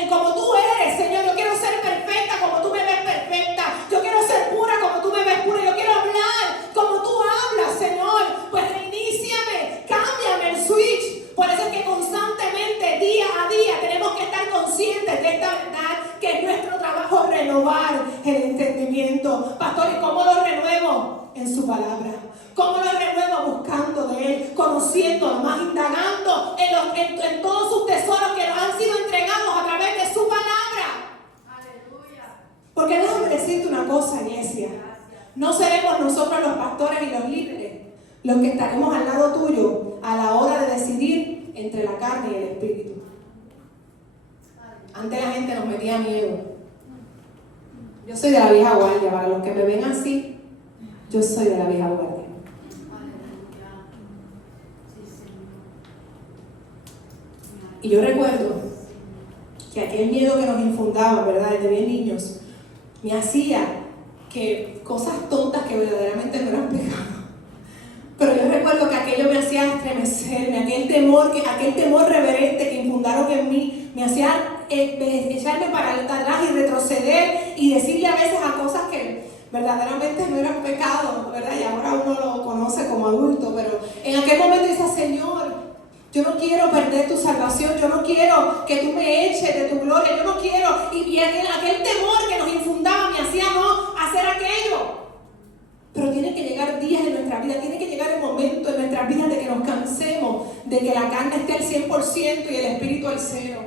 en como tú eres, Señor. Yo quiero ser perfecta como tú me ves perfecta. Yo quiero ser pura como tú me ves pura. Yo quiero hablar como tú hablas, Señor. Pues reiníciame, cámbiame el switch. Por eso es que constantemente, día a día, tenemos que estar conscientes de esta verdad, que es nuestro trabajo renovar el entendimiento. Pastor, ¿y cómo lo renuevo? En su palabra. ¿Cómo lo renuevo? Buscando de Él, conociéndolo más, indagando en todos sus tesoros que nos han sido entregados a través de su palabra. Aleluya. Porque déjame decirte una cosa, iglesia. No seremos nosotros los pastores y los líderes los que estaremos al lado tuyo a la hora de decidir entre la carne y el espíritu. Antes la gente nos metía miedo. Yo soy de la vieja guardia. Para los que me ven así, yo soy de la vieja guardia. Y yo recuerdo que aquel miedo que nos infundaba, ¿verdad?, desde bien niños, me hacía que cosas tontas que verdaderamente no eran pecado. Pero yo recuerdo que aquello me hacía estremecerme, aquel temor reverente que infundaron en mí, me hacía echarme para atrás y retroceder y decirle a veces a cosas que verdaderamente no eran pecado, ¿verdad? Y ahora uno lo conoce como adulto, pero en aquel momento dice, Señor, yo no quiero perder tu salvación, yo no quiero que tú me eches de tu gloria, yo no quiero, y aquel temor que nos infundaba me hacía no hacer aquello. Pero tiene que llegar días en nuestra vida, tiene que llegar el momento en nuestra vida de que nos cansemos, de que la carne esté al 100% y el espíritu al 0%.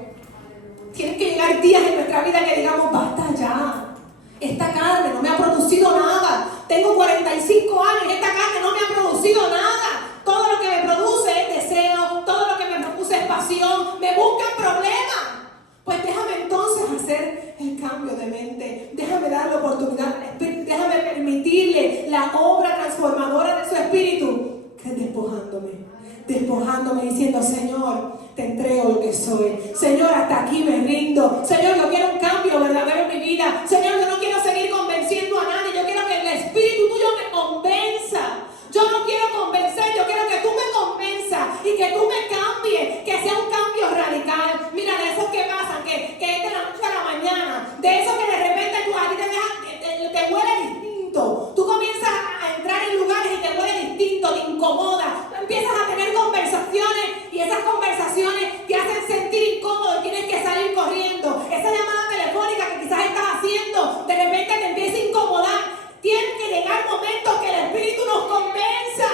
Tienen que llegar días en nuestra vida que digamos, basta ya, esta carne no me ha producido nada, tengo 45 años y esta carne no me ha producido nada, todo lo que me produce es deseo, todo lo que me produce es pasión, me buscan problemas. Pues déjame entonces hacer el cambio de mente, déjame dar la oportunidad al Espíritu, déjame permitirle la obra transformadora de su Espíritu, que es despojándome, diciendo, Señor, te entrego lo que soy, Señor, hasta aquí me rindo, Señor, yo quiero vida. Señor, yo no quiero seguir convenciendo a nadie. Yo quiero que el Espíritu tuyo me convenza. Yo no quiero convencer, yo quiero que tú me convenzas y que tú me cambies, que sea un cambio radical. Mira, de esos que pasan, que es de la noche a la mañana, de esos que de repente tú a ti te huele distinto. Tú comienzas a entrar en lugares y te huele distinto, te incomoda. Tú empiezas a tener conversaciones y esas conversaciones te hacen sentir incómodo y tienes que salir corriendo. Esa llamada telefónica que quizás estás haciendo, de repente te empieza a incomodar. Tiene que llegar momentos que el Espíritu nos convenza.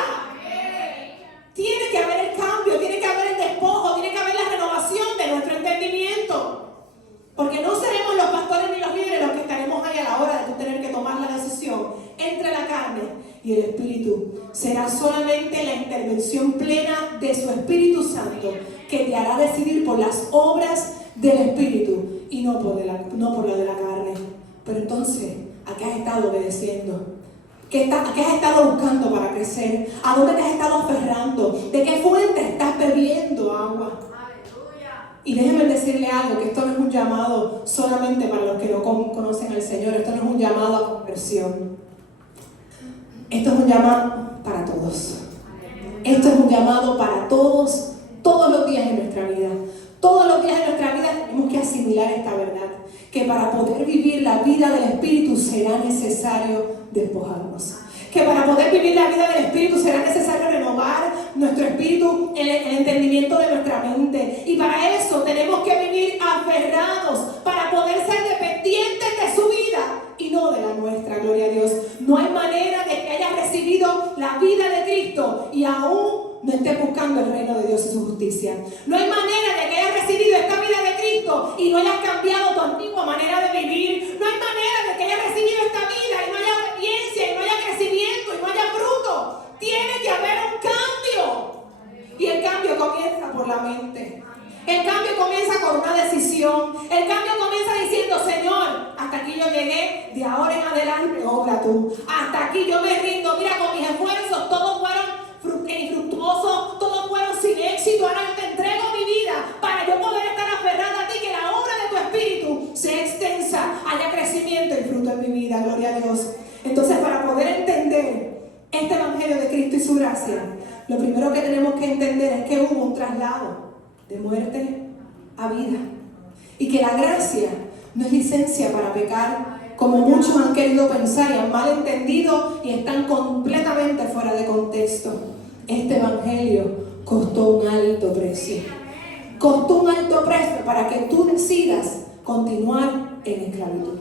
Tiene que haber el cambio, tiene que haber el despojo, tiene que haber la renovación de nuestro entendimiento. Porque no seremos los pastores ni los líderes los que estaremos ahí a la hora de tú tener que tomar la decisión entre la carne y el Espíritu. Será solamente la intervención plena de su Espíritu Santo que te hará decidir por las obras del Espíritu y no por la de la carne. Pero entonces, ¿a qué has estado obedeciendo? ¿A qué has estado buscando para crecer? ¿A dónde te has estado aferrando? ¿De qué fuente estás bebiendo agua? Y déjenme decirle algo, que esto no es un llamado solamente para los que no conocen al Señor. Esto no es un llamado a conversión. Esto es un llamado para todos. Esto es un llamado para todos, todos los días de nuestra vida. Todos los días de nuestra vida tenemos que asimilar esta verdad, que para poder vivir la vida del Espíritu será necesario despojarnos. Que para poder vivir la vida del Espíritu será necesario renovar nuestro espíritu, el entendimiento de nuestra mente. Y para eso tenemos que vivir aferrados, para poder ser dependientes de su vida y no de la nuestra, gloria a Dios. No hay manera de que hayas recibido la vida de Cristo y aún no estés buscando el reino de Dios y su justicia. No hay manera de que hayas recibido esta vida de Cristo y no hayas cambiado tu antigua manera de vivir. No hay manera de que hayas recibido esta vida y no haya obediencia y no haya crecimiento y no haya fruto. Tiene que haber un cambio. Y el cambio comienza por la mente. El cambio comienza con una decisión. El cambio comienza diciendo: Señor, hasta aquí yo llegué, de ahora en adelante obra tú. Hasta aquí yo me rindo. Mira, con mis esfuerzos todos fueron infructuosos, todos fueron sin éxito. Ahora yo te entrego mi vida para yo poder estar aferrada a ti, que la obra de tu Espíritu sea extensa, haya crecimiento y fruto en mi vida, gloria a Dios. Entonces, para poder entender este Evangelio de Cristo y su gracia, lo primero que tenemos que entender es que hubo un traslado de muerte a vida, y que la gracia no es licencia para pecar, como muchos han querido pensar y han mal entendido y están completamente fuera de contexto. Este Evangelio costó un alto precio. Costó un alto precio para que tú decidas continuar en esclavitud.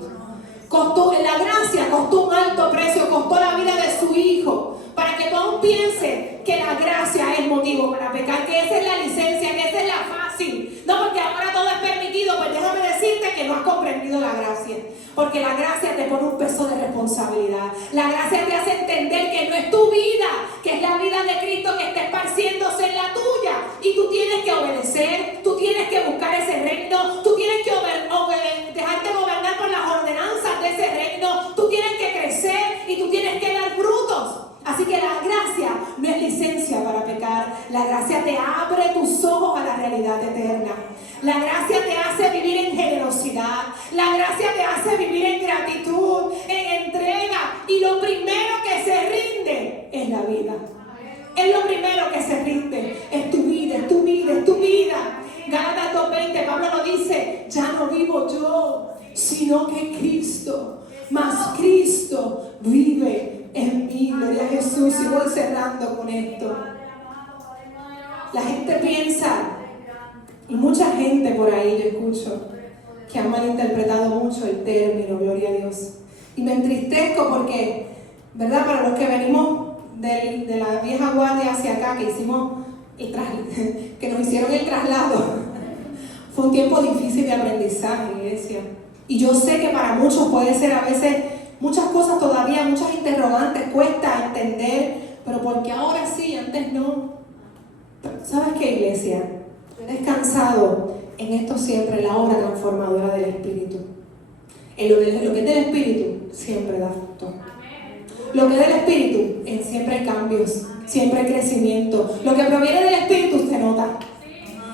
La gracia costó un alto precio, costó la vida de su Hijo, para que tú aún pienses que la gracia es motivo para pecar, que esa es la licencia, que esa es la fácil. No, porque ahora todo es permitido. Pues déjame decirte que no has comprendido la gracia. Porque la gracia te pone un peso de responsabilidad. La gracia te hace entender que no es tu vida, que es la vida de Cristo que está esparciéndose en la tuya. Y tú tienes que obedecer, tú tienes que buscar ese reino, tú tienes que dejarte gobernar por las ordenanzas de ese reino, tú tienes que crecer y tú tienes que dar frutos. Así que la gracia no es licencia para pecar. La gracia te abre tus ojos a la realidad eterna. La gracia te hace vivir en generosidad. La gracia te hace vivir en gratitud, en entrega. Y lo primero que se rinde es la vida. Es lo primero que se rinde. Es tu vida, es tu vida, es tu vida. Gálatas 2:20, Pablo nos dice: ya no vivo yo, sino que Cristo. Mas Cristo vive en mí. Gloria a Jesús. Y voy cerrando con esto. La gente piensa, y mucha gente por ahí yo escucho, que han malinterpretado mucho el término, gloria a Dios. Y me entristezco porque, ¿verdad? Para los que venimos de la vieja guardia hacia acá, que hicimos que nos hicieron el traslado, fue un tiempo difícil de aprendizaje, iglesia. Y yo sé que para muchos puede ser a veces muchas cosas todavía, muchas interrogantes, cuesta entender, pero porque ahora sí, antes no. ¿Sabes qué, iglesia? He descansado en esto siempre, la obra transformadora del Espíritu. En lo que es del Espíritu siempre da fruto. Lo que es del Espíritu, siempre hay cambios, siempre hay crecimiento. Lo que proviene del Espíritu se nota.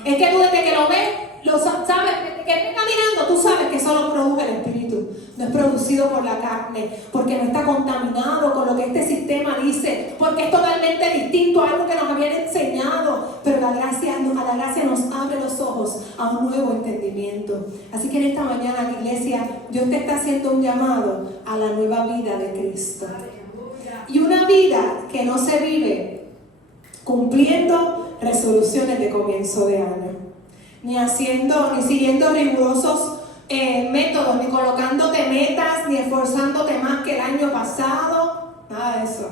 Es que tú desde que lo ves, lo sabes, desde que ves caminando, tú sabes que eso lo produce el Espíritu. espíritu, no es producido por la carne, porque no está contaminado con lo que este sistema dice, porque es totalmente distinto a algo que nos habían enseñado, pero a la gracia nos abre los ojos a un nuevo entendimiento. Así que en esta mañana, iglesia, Dios te está haciendo un llamado a la nueva vida de Cristo. Y una vida que no se vive cumpliendo resoluciones de comienzo de año, ni siguiendo rigurosos métodos, ni colocándote metas, ni esforzándote más que el año pasado, nada de eso.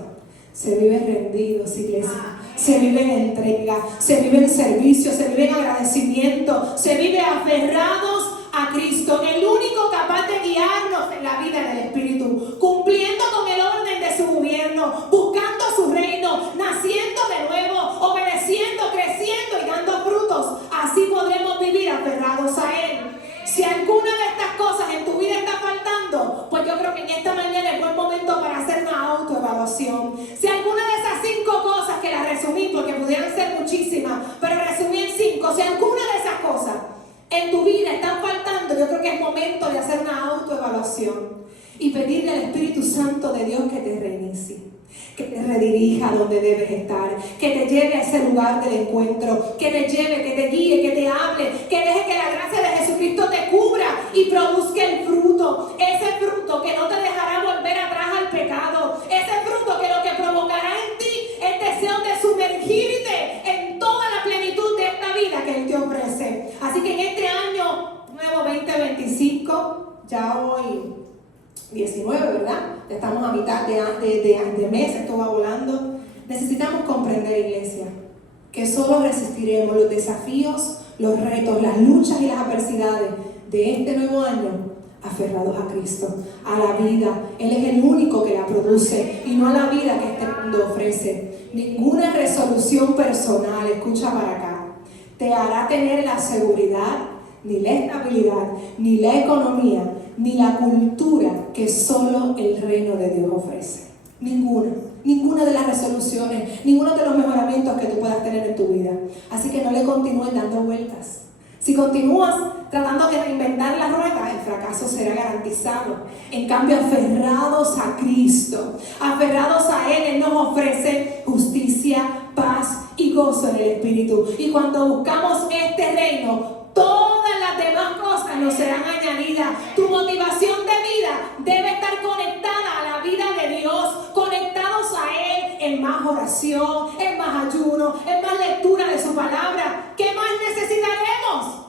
Se vive rendidos, iglesia. Se vive en entrega, se vive en servicio, se vive en agradecimiento, se vive aferrados a Cristo, el único capaz de guiarnos en la vida del Espíritu, cumpliendo con el orden de su gobierno, buscando su reino, naciendo de nuevo, obedeciendo, creciendo y dando frutos. Así podremos vivir aferrados a Él. Si alguna de estas cosas en tu vida está faltando, pues yo creo que en esta mañana es buen momento para hacer una autoevaluación. Si alguna de esas 5 cosas, que las resumí porque pudieran ser muchísimas, pero resumí en 5, si alguna de esas cosas en tu vida están faltando, yo creo que es momento de hacer una autoevaluación y pedirle al Espíritu Santo de Dios que te reinicie, que te redirija a donde debes estar, que te lleve a ese lugar del encuentro, que te lleve, que te guíe, que te hable, que deje que la gracia de Jesucristo te cubra y produzca el fruto, ese fruto que no te dejará volver atrás al pecado, ese fruto que lo que provocará en ti el deseo de sumergirte en toda la plenitud de esta vida que Él te ofrece. Así que en este año nuevo 2025, ya hoy 19, ¿verdad? Estamos a mitad de mes, esto va volando. Necesitamos comprender, iglesia, que solo resistiremos los desafíos, los retos, las luchas y las adversidades de este nuevo año aferrados a Cristo, a la vida. Él es el único que la produce y no a la vida que este mundo ofrece. Ninguna resolución personal, escucha para acá, te hará tener la seguridad, ni la estabilidad, ni la economía, ni la cultura que solo el reino de Dios ofrece. Ninguna de las resoluciones, ninguno de los mejoramientos que tú puedas tener en tu vida. Así que no le continúes dando vueltas. Si continúas tratando de reinventar la rueda, el fracaso será garantizado. En cambio, aferrados a Cristo, aferrados a Él nos ofrece justicia, paz y gozo en el Espíritu. Y cuando buscamos este reino, todas las demás cosas nos serán añadidas. Tu motivación de vida debe estar conectada a la vida de Dios, conectados a Él en más oración, en más ayuno, en más lectura de su palabra. ¿Qué más necesitaremos?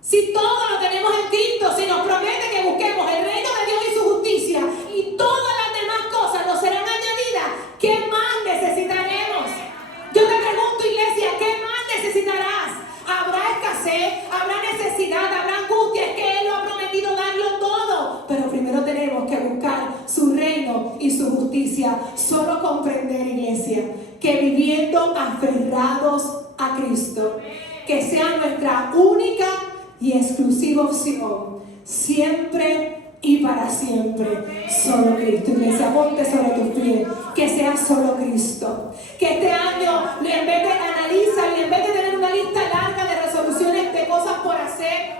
Si todo lo tenemos en Cristo, si nos promete que busquemos el reino de Dios y su justicia y todas las demás cosas nos serán añadidas, ¿qué más necesitaremos? Yo te pregunto, iglesia, ¿qué más necesitarás? Habrá escasez, habrá necesidad, habrá angustia, es que Él lo ha prometido darlo todo. Pero primero tenemos que buscar su reino y su justicia. Solo comprender, iglesia, que viviendo aferrados a Cristo, que sea nuestra única y exclusiva opción, siempre y para siempre, solo Cristo. Iglesia, ponte sobre tus pies, que sea solo Cristo. Que este año, en vez de analizar y en vez de tener una lista larga de resoluciones de cosas por hacer,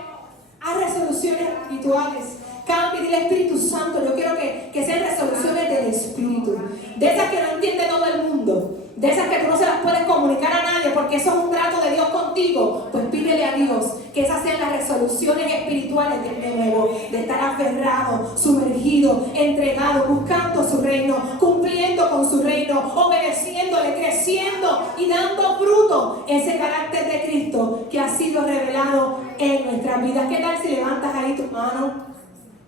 haz resoluciones espirituales. Cambia y dile: Espíritu Santo, yo quiero que sean resoluciones del Espíritu, de esas que no entiende todo el mundo, de esas que tú no se las puedes comunicar a nadie porque eso es un trato de Dios contigo. Pues pídele a Dios que esas sean las resoluciones espirituales de nuevo, de estar aferrado, sumergido, entregado, buscando su reino, cumpliendo con su reino, obedeciéndole, creciendo y dando fruto, ese carácter de Cristo que ha sido revelado en nuestras vidas. ¿Qué tal si levantas ahí tu mano?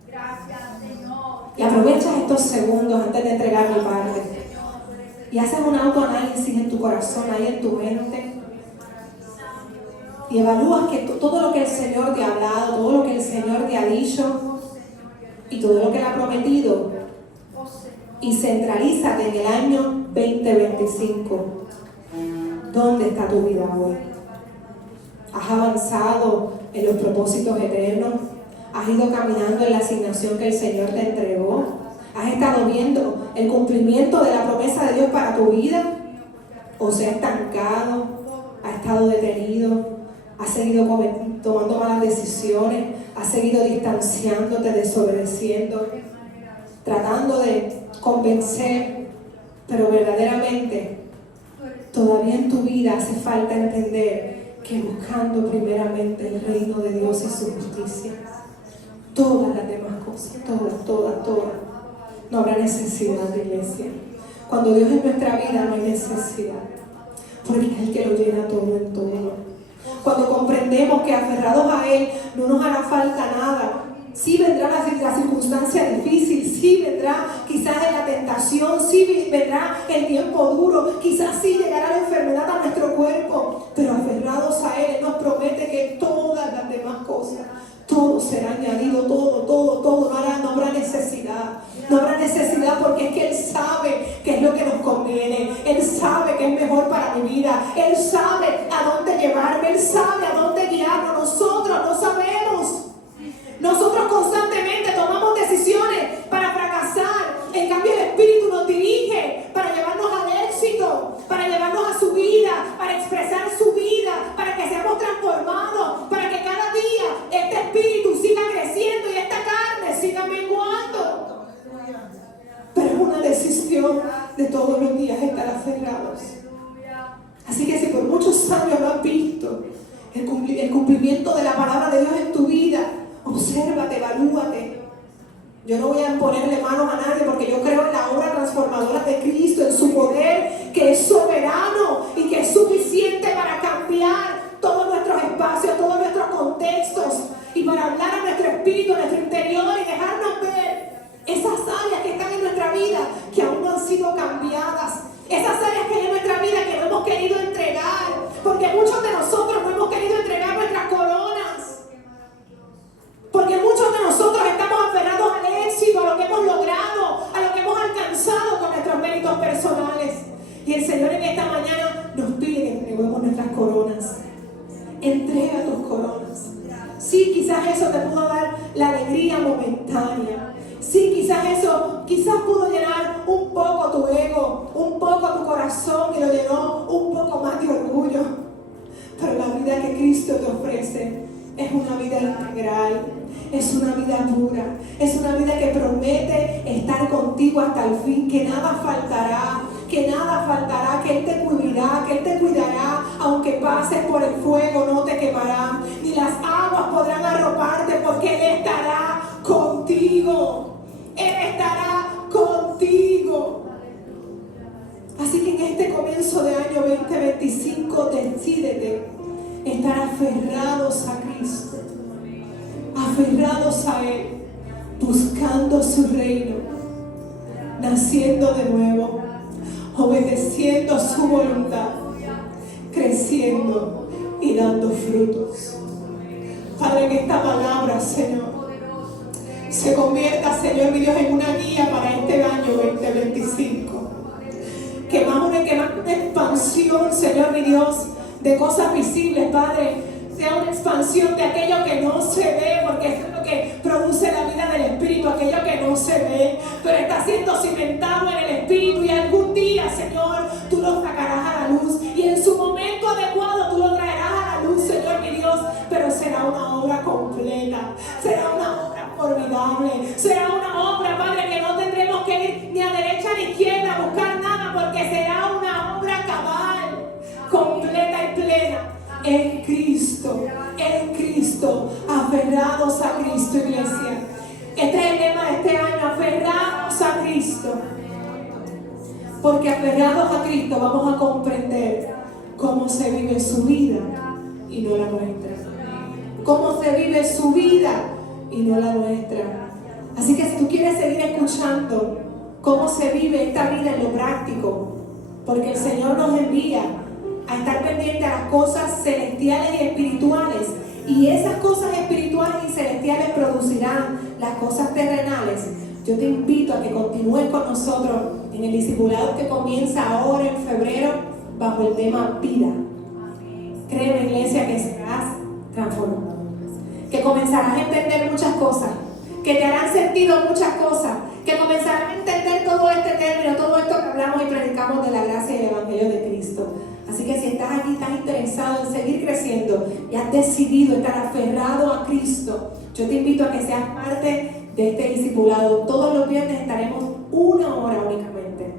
Gracias, Señor. Y aprovechas estos segundos antes de entregar mi parte y haces un autoanálisis en tu corazón, ahí en tu mente, y evalúas que todo lo que el Señor te ha hablado, todo lo que el Señor te ha dicho y todo lo que Él ha prometido, y centralízate en el año 2025. ¿Dónde está tu vida hoy? ¿Has avanzado en los propósitos eternos? ¿Has ido caminando en la asignación que el Señor te entregó? ¿Has estado viendo el cumplimiento de la promesa de Dios para tu vida? ¿O se ha estancado? ¿Ha estado detenido? ¿Ha seguido tomando malas decisiones? has seguido distanciándote, desobedeciendo, tratando de convencer, pero verdaderamente todavía en tu vida hace falta entender que buscando primeramente el reino de Dios y su justicia, todas las demás cosas, todas, no habrá necesidad de iglesia. Cuando Dios es nuestra vida no hay necesidad, porque es el que lo llena todo en todo. Cuando comprendemos que aferrados a Él no nos hará falta nada. Sí vendrá la circunstancia difícil, sí vendrá quizás la tentación, sí vendrá el tiempo duro, quizás sí llegará la enfermedad a nuestro cuerpo, pero aferrados a Él nos promete que todas las demás cosas, todo será añadido, todo, no habrá necesidad. No habrá necesidad porque es que Él sabe qué es lo que nos conviene. Él sabe qué es mejor para mi vida. Él sabe a dónde llevarme. Él sabe a dónde guiarnos. Nosotros no sabemos. Nosotros constantemente tomamos decisiones para fracasar. En cambio el Espíritu nos dirige para llevarnos al éxito, para llevarnos a su vida, para expresar su vida, para que seamos transformados, para que cada día este Espíritu siga creciendo y esta carne siga menguando. Pero es una decisión de todos los días estar aferrados. Así que si por muchos años no has visto el cumplimiento de la palabra de Dios en tu vida, obsérvate, evalúate. Yo no voy a ponerle manos a nadie porque yo creo en la obra transformadora de Cristo, en su poder que es soberano y que es suficiente para cambiar todos nuestros espacios, todos nuestros contextos y para hablar a nuestro espíritu, a nuestro interior y dejarnos ver esas áreas que están en nuestra vida que aún no han sido cambiadas, esas áreas que hay en nuestra vida que no hemos querido entregar, porque muchos de nosotros no hemos querido entregar nuestras coronas, porque muchos de nosotros estamos aferrados al éxito, a lo que hemos logrado, a lo que hemos alcanzado con nuestros méritos personales. Y el Señor en esta mañana nos pide que entreguemos nuestras coronas. Entrega tus coronas. Sí, quizás eso te pudo dar la alegría momentánea. Sí, quizás pudo llenar un poco tu ego, un poco tu corazón y lo llenó un poco más de orgullo. Pero la vida que Cristo te ofrece es una vida integral, es una vida pura, es una vida que promete estar contigo hasta el fin, que nada faltará, que Él te cubrirá, que Él te cuidará, aunque pases por el fuego no te quemará, ni las aguas podrán arroparte porque Él estará contigo, Él estará contigo. Así que en este comienzo de año 2025 decídete estar aferrados a Cristo, aferrados a Él, buscando su reino, naciendo de nuevo, obedeciendo su voluntad, creciendo y dando frutos. Padre, que esta palabra, Señor, se convierta, Señor mi Dios, en una guía para este año 2025. Que más una expansión, Señor mi Dios, de cosas visibles, Padre, sea una expansión de aquello que no se ve, porque eso es lo que produce la vida del Espíritu, aquello que no se ve, pero está siendo cimentado en el Espíritu y algún día, Señor, tú lo sacarás a la luz y en su momento adecuado tú lo traerás a la luz, Señor mi Dios, pero será una obra completa, será una obra formidable, será una obra, Padre, que no tendremos que ir ni a derecha ni a izquierda a buscar nada, porque será una obra cabal, completa y plena en Cristo, aferrados a Cristo, iglesia. Este es el lema de este año, aferrados a Cristo, porque aferrados a Cristo vamos a comprender cómo se vive su vida y no la nuestra, cómo se vive su vida y no la nuestra. Así que si tú quieres seguir escuchando cómo se vive esta vida en lo práctico, porque el Señor nos envía a estar pendiente a las cosas celestiales y espirituales, y esas cosas espirituales y celestiales producirán las cosas terrenales. Yo te invito a que continúes con nosotros en el discipulado que comienza ahora en febrero bajo el tema vida. Créeme, iglesia, que serás transformado, que comenzarás a entender muchas cosas, que te harán sentido muchas cosas, que comenzarás a entender todo este término, todo esto que hablamos y predicamos de la gracia y el Evangelio de Cristo. Así que si estás aquí, estás interesado en seguir creciendo y has decidido estar aferrado a Cristo, Yo te invito a que seas parte de este discipulado. Todos los viernes estaremos 1 hora únicamente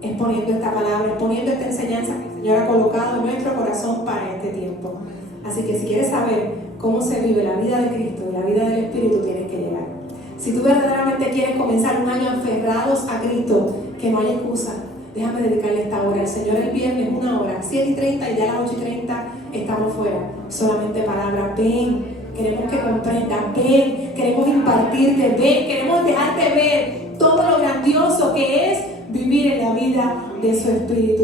exponiendo esta palabra, exponiendo esta enseñanza que el Señor ha colocado en nuestro corazón para este tiempo. Así que si quieres saber cómo se vive la vida de Cristo y la vida del Espíritu, tienes que llegar. Si tú verdaderamente quieres comenzar un año aferrados a Cristo, que no hay excusa, déjame dedicarle esta hora. El Señor el viernes 1 hora, 7:30 y ya a las 8:30 estamos fuera. Solamente palabra, ven, queremos que comprendas, ven, queremos impartirte, ven, queremos dejarte ver todo lo grandioso que es vivir en la vida de su Espíritu.